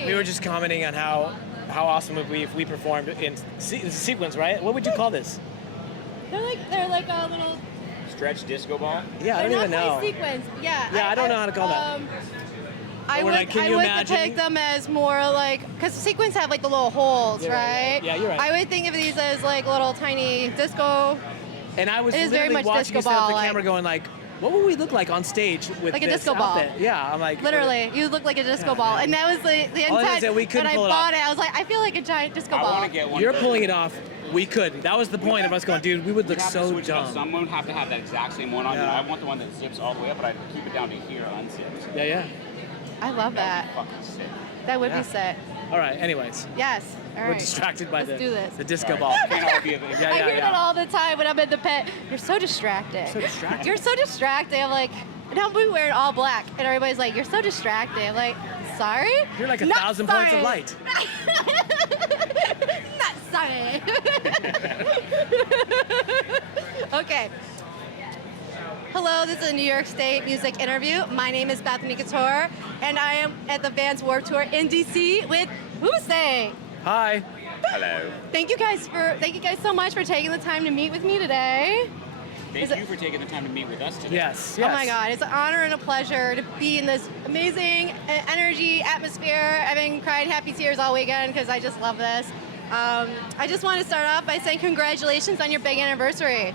funny. We were just commenting on how awesome it would be if we performed in sequence, right? What would you call this? They're like a little Stretch disco ball? Yeah, I don't even know. Sequence. Yeah. Yeah, I don't know how to call that. I Or would, like, can you I would imagine- depict them as more like, because sequins have like the little holes, Yeah, right? yeah, you're right. I would think of these as like little tiny disco. And I was It is very literally much watching disco you set up the ball, camera going like, what would we look like on stage with Like a this disco ball. outfit? Yeah, I'm like... Literally, you look like a disco ball, and that was the All it is intent. that we couldn't when I pull it bought off. it, I was like, I feel like a giant disco I ball. want to get one. You're of those. pulling it off. We couldn't. That was the point of us going, dude, we would look We'd have to so switch it up. dumb. Someone would have to have that exact same one on. Yeah. You know, I want the one that zips all the way up, but I'd keep it down to here unzipped. Yeah, yeah. I love that. Fucking sick. That would Yeah. be sick. All right, anyways. Yes. All We're right. distracted by Let's do this. the disco All ball. right. Can't all be of it. Yeah, I yeah, hear yeah. that all the time when I'm in the pit. You're so distracting. So distracting. You're so distracting. I'm like, and I'll be wearing all black, and everybody's like, you're so distracting. I'm like, sorry? You're like Not 1,000 points of sorry. light. Not sorry. Okay. Hello, this is a New York State music interview. My name is Bethany Couture, and I am at the Vans Warped Tour in DC with Hoobastank. Hi. Hello. Thank you guys so much for taking the time to meet with me today. Thank you for taking the time to meet with us today. Yes, yes. Oh my God, it's an honor and a pleasure to be in this amazing energy atmosphere. I've been crying happy tears all weekend because I just love this. I just want to start off by saying congratulations on your big anniversary.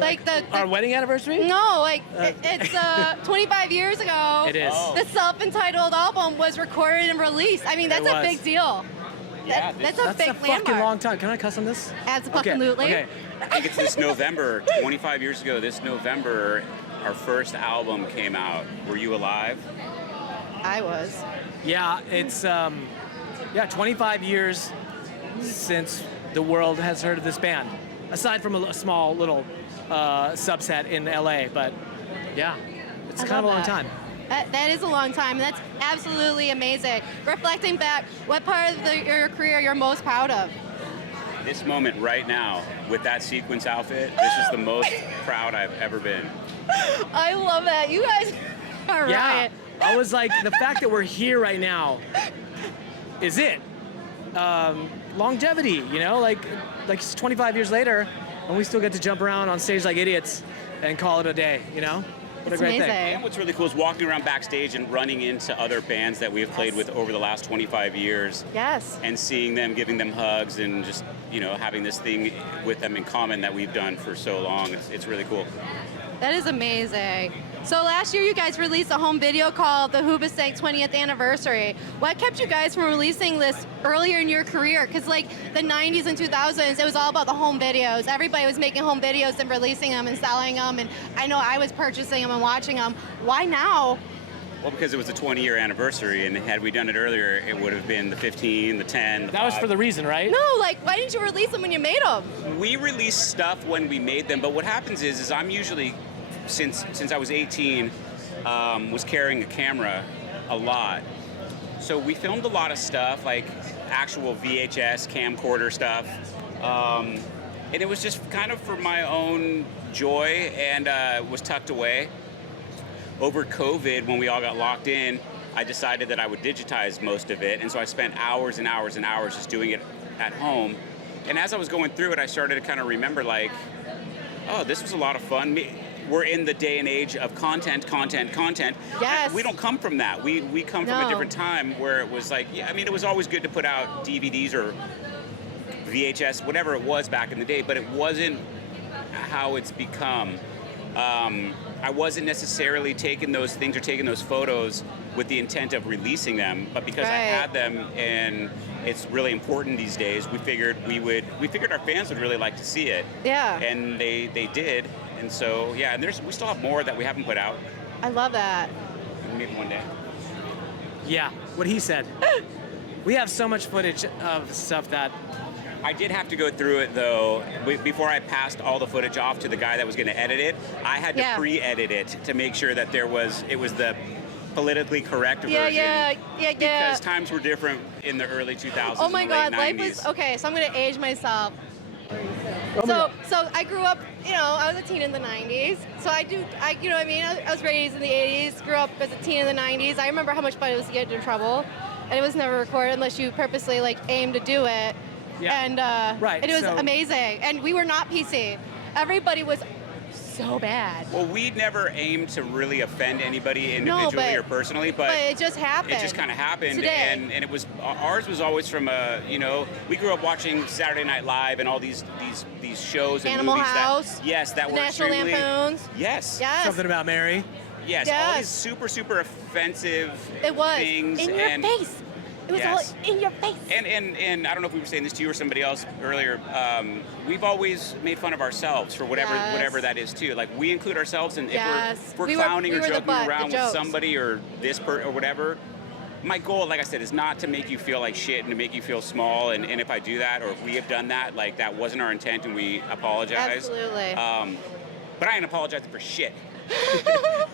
Like Our wedding anniversary? No, like it's 25 years ago. It is. Oh. The self-entitled album was recorded and released. I mean, that's It a was. big deal. Yeah, That's a That's big a fucking landmark. long time. Can I cuss on this? Absolutely. Okay. I think it's this November, 25 years ago, this November, our first album came out. Were you alive? I was. Yeah, it's 25 years since the world has heard of this band. Aside from a small little subset in LA, but yeah, it's I kind of a love long that. time. That is a long time. That's absolutely amazing. Reflecting back, what part of your career you're most proud of? This moment right now, with that sequence outfit, this is the most proud I've ever been. I love that. You guys are Yeah, right. I was like, the fact that we're here right now is it. Longevity, you know, like it's 25 years later, and we still get to jump around on stage like idiots and call it a day, you know? What It's a great amazing. thing. And what's really cool is walking around backstage and running into other bands that we have played with over the last 25 years Yes. and seeing them, giving them hugs, and just, you know, having this thing with them in common that we've done for so long. It's really cool. That is amazing. So last year you guys released a home video called the Hoobastank 20th Anniversary. What kept you guys from releasing this earlier in your career? Because like the 90s and 2000s, it was all about the home videos. Everybody was making home videos and releasing them and selling them. And I know I was purchasing them and watching them. Why now? Well, because it was the 20-year anniversary, and had we done it earlier, it would have been the 15, the 10, the That was 5. for the reason, right? No, like why didn't you release them when you made them? We release stuff when we made them, but what happens is I'm usually, since I was 18, was carrying a camera a lot. So we filmed a lot of stuff, like actual VHS camcorder stuff. And it was just kind of for my own joy, and was tucked away. Over COVID, when we all got locked in, I decided that I would digitize most of it, and so I spent hours and hours and hours just doing it at home. And as I was going through it, I started to kind of remember, like, oh, this was a lot of fun. We're in the day and age of content. Yes. We don't come from that. We come from a No. different time where it was like, yeah, I mean, it was always good to put out DVDs or VHS, whatever it was back in the day, but it wasn't how it's become. I wasn't necessarily taking those things or taking those photos with the intent of releasing them, but because I Right. had them and it's really important these days, we figured our fans would really like to see it. Yeah. And they did. And so, yeah, and we still have more that we haven't put out. I love that. Maybe one day. Yeah, what he said. We have so much footage of stuff that I did have to go through it though. Before I passed all the footage off to the guy that was going to edit it, I had to Yeah. pre-edit it to make sure that it was the politically correct Yeah, version. yeah. Because times were different in the early 2000s. Oh my and the late God, life 90s. was okay. So I'm gonna age myself. Oh my God. So I grew up, you know, I was a teen in the 90s. So you know what I mean? I was raised in the 80s, grew up as a teen in the 90s. I remember how much fun it was to get into trouble. and it was never recorded unless you purposely like aim to do it. Yeah. And Right, and it was so- amazing. And we were not PC. Everybody was so bad. Well, we never aimed to really offend anybody individually or personally, but it just happened. it just kind of happened, Today. and it was ours was always from a we grew up watching Saturday Night Live and all these shows and Animal movies House, that were National extremely, Lampoons. yes Something about Mary. yes, Yes. all these super offensive It was things in your and face. It was Yes. all in your face. and I don't know if we were saying this to you or somebody else earlier. We've always made fun of ourselves for whatever that is too. Like we include ourselves, and if we're clowning or joking around with somebody or or whatever. My goal, like I said, is not to make you feel like shit and to make you feel small. And if I do that, or if we have done that, like that wasn't our intent, and we apologize. Absolutely. But I ain't apologizing for shit.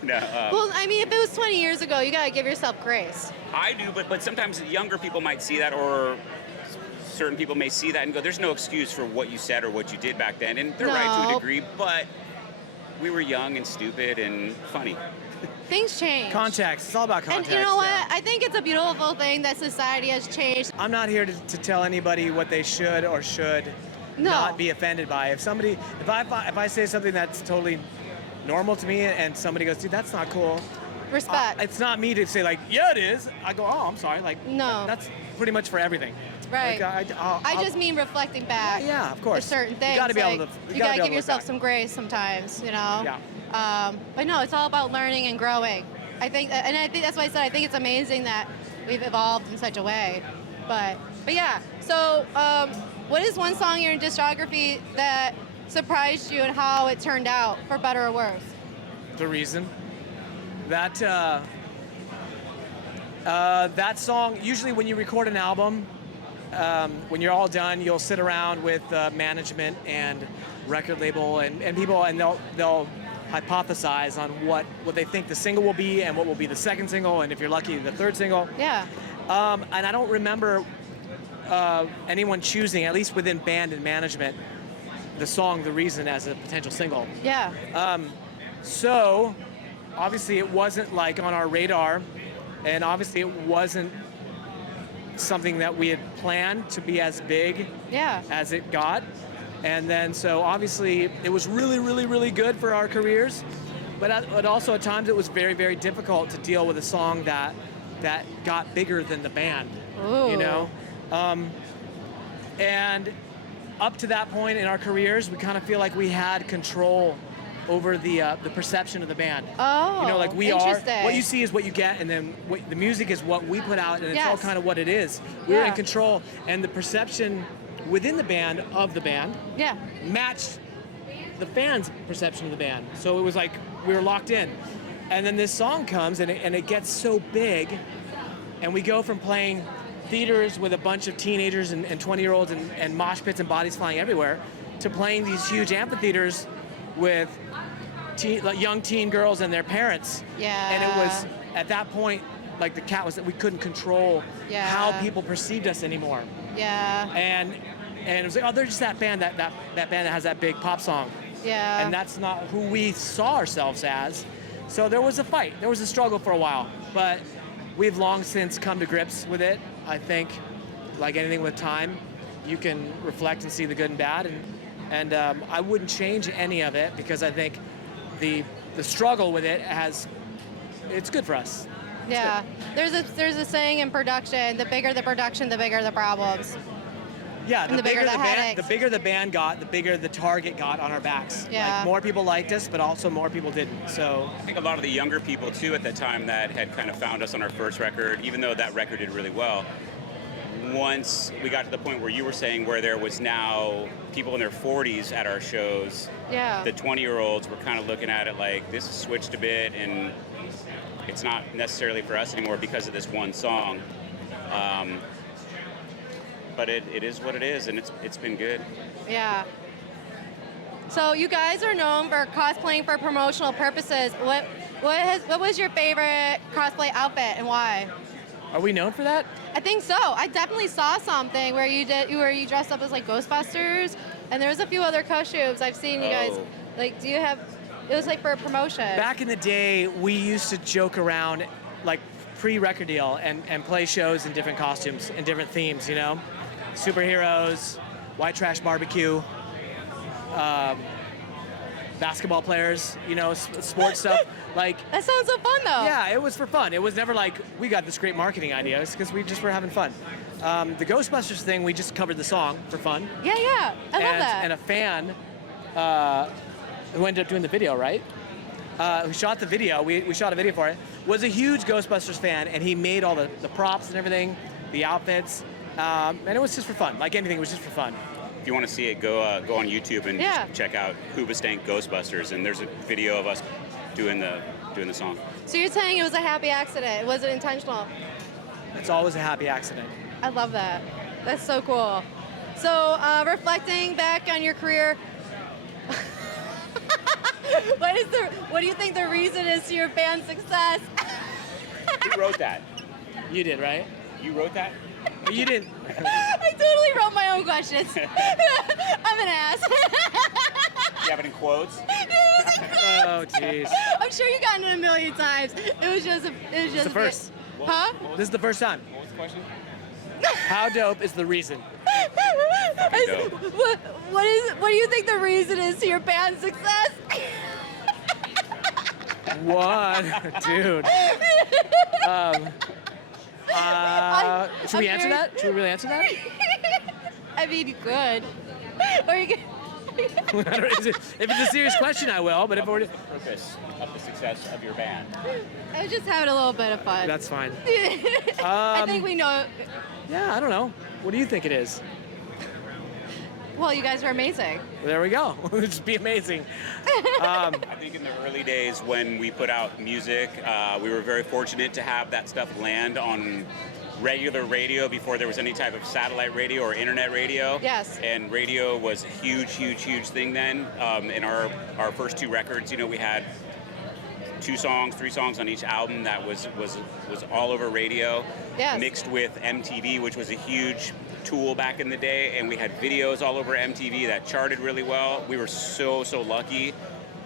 No. Well, I mean, if it was 20 years ago, you gotta give yourself grace. I do, but sometimes younger people might see that, or certain people may see that and go, "There's no excuse for what you said or what you did back then," and they're right to a degree. But we were young and stupid and funny. Things change. Context. It's all about context. And you know what? yeah. I think it's a beautiful thing that society has changed. I'm not here to tell anybody what they should or should No. not be offended by. If I say something that's totally normal to me and somebody goes, dude, that's not cool. Respect. It's not me to say like, yeah, it is. I go, oh, I'm sorry. Like, No. That's pretty much for everything. Right. Like, I just mean reflecting back. Yeah, of course. To certain things. You gotta be like, able to. You gotta be give able to yourself look some grace sometimes, you know? Yeah. But no, it's all about learning and growing. I think that's why I said I think it's amazing that we've evolved in such a way. But yeah. So, what is one song in your discography that surprised you and how it turned out, for better or worse? The reason that that song, usually when you record an album, when you're all done, you'll sit around with management and record label and people, and they'll hypothesize on what they think the single will be and what will be the second single, and if you're lucky, the third single. Yeah. And I don't remember anyone choosing, at least within band and management, the song "The Reason" as a potential single. Yeah. So, obviously it wasn't like on our radar, and obviously it wasn't something that we had planned to be as big Yeah. as it got. And then, so obviously it was really, really, really good for our careers, but also at times it was very, very difficult to deal with a song that got bigger than the band, Ooh. you know? And up to that point in our careers, we kind of feel like we had control over the perception of the band. Oh. You know, like we are. Interesting. What you see is what you get, and then the music is what we put out, and it's all Yes. kind of what it is. We were in Yeah. control, and the perception within the band of the band Yeah. matched the fans' perception of the band. So it was like we were locked in. And then this song comes, and it gets so big, and we go from playing theaters with a bunch of teenagers and 20-year-olds and mosh pits and bodies flying everywhere, to playing these huge amphitheaters with young teen girls and their parents. Yeah. And it was at that point, like the cat was that we couldn't control Yeah. how people perceived us anymore. Yeah. And it was like, oh, they're just that band that band that has that big pop song. Yeah. And that's not who we saw ourselves as. So there was a fight. There was a struggle for a while. But we've long since come to grips with it. I think, like anything with time, you can reflect and see the good and bad. And I wouldn't change any of it, because I think the struggle with it it's good for us. Yeah. There's a saying in production: the bigger the production, the bigger the problems. Yeah, And the bigger the band, headaches. the bigger the band got, the bigger the target got on our backs. Yeah. Like more people liked us, but also more people didn't. So I think a lot of the younger people too at that time that had kind of found us on our first record, even though that record did really well, once we got to the point where you were saying where there was now people in their 40s at our shows, Yeah. the 20-year-olds were kind of looking at it like, this has switched a bit and it's not necessarily for us anymore because of this one song. But it is what it is, and it's been good. Yeah. So you guys are known for cosplaying for promotional purposes. What was your favorite cosplay outfit and why? are we known for that? I think so. I definitely saw something where you dressed up as like Ghostbusters, and there was a few other costumes I've seen you guys. Oh. Like, do you have? It was like for a promotion. Back in the day, we used to joke around, like pre-record deal and play shows in different costumes and different themes, you know? Superheroes, white trash barbecue, basketball players, you know, sports stuff. Like, That sounds so fun, though. yeah, it was for fun. It was never like, we got this great marketing idea. It's because we just were having fun. The Ghostbusters thing, we just covered the song for fun. Yeah. I love that. And a fan who ended up doing the video, right? Who shot the video, we shot a video for it, was a huge Ghostbusters fan, and he made all the props and everything, the outfits, and it was just for fun. Like anything, it was just for fun. If you want to see it, go on YouTube and Yeah. check out Hoobastank Ghostbusters, and there's a video of us doing the song. So you're saying it was a happy accident? Was it intentional? It's always a happy accident. I love that. That's so cool. So reflecting back on your career, what do you think the reason is to your band's success? Who wrote that? You did, right? You wrote that? You didn't. I totally wrote my own questions. I'm an ass. You have it in quotes? Oh, jeez. I'm sure you got it a million times. It was just the first. Huh? This is the first time. What was the question? How dope is the reason? dope. What do you think the reason is to your band's success? One, dude. Should we answer that? Should we really answer that? I mean, you could. Or you could. If it's a serious question, I will. But if we're, Purpose of the success of your band. I was just having a little bit of fun. that's fine. I think we know. Yeah, I don't know. What do you think it is? Well, you guys are amazing. There we go. It'll just be amazing. I think in the early days when we put out music, we were very fortunate to have that stuff land on regular radio before there was any type of satellite radio or internet radio. Yes. And radio was a huge thing then. In our first two records, you know, we had 2 songs, 3 songs on each album that was all over radio. Yes. Mixed with MTV, which was a huge tool back in the day, and we had videos all over MTV that charted really well. We were so lucky.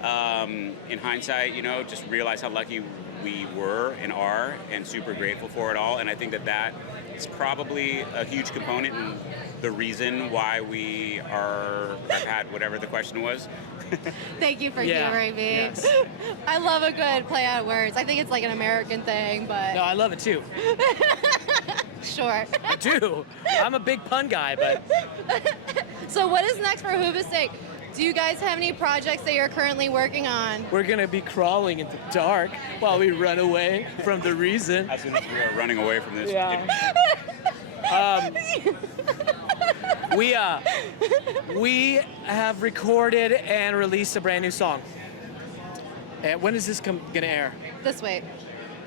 In hindsight, you know, just realize how lucky we were and are, and super grateful for it all. And I think that is probably a huge component in the reason why we have had whatever the question was. Thank you for Yeah. humoring me. Yes. I love a good play on words. I think it's like an American thing, but No, I love it too. sure. I do. I'm a big pun guy, but So what is next for Hoobastank? Do you guys have any projects that you're currently working on? we're gonna be crawling in the dark while we run away from the reason. As soon as we are running away from this. Yeah. We have recorded and released a brand new song. And when is this gonna air? This way.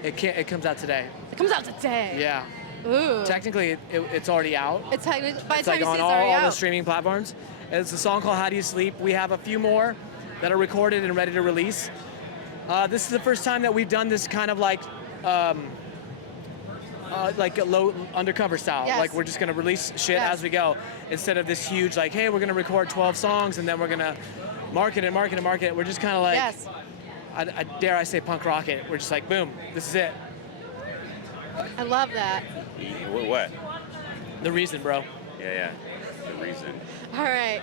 It comes out today. It comes out today. Yeah. Ooh. Technically, it's already out. It's technically, by the It's time like you see on it's already all the out. streaming platforms. It's a song called How Do You Sleep? We have a few more that are recorded and ready to release. This is the first time that we've done this kind of like a low undercover style. Yes. Like we're just gonna release shit Yes. as we go, instead of this huge like, hey, we're gonna record 12 songs and then we're gonna market it. We're just kind of like, Yes. I dare I say punk rock it. We're just like, boom, this is it. I love that. What? The reason, bro. Yeah. The reason. All right.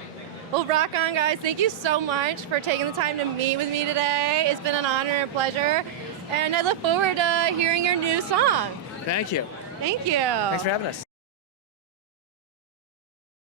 Well, rock on, guys. Thank you so much for taking the time to meet with me today. It's been an honor and pleasure. And I look forward to hearing your new song. Thank you. Thank you. Thanks for having us.